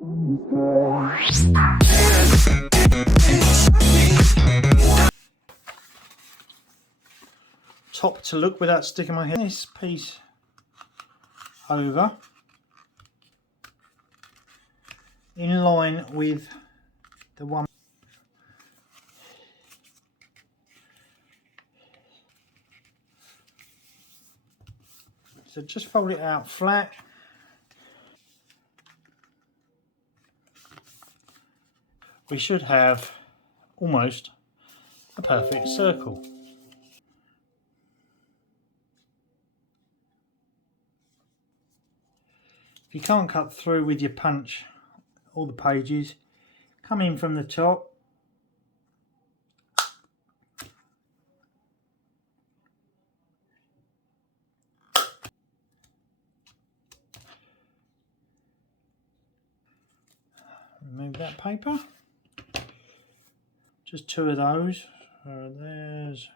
Top to look without sticking my head. This piece over in line with the one. So just fold it out flat. We should have almost a perfect circle. If you can't cut through with your punch all the pages, come in from the top. Remove that paper. Just two of those. So there's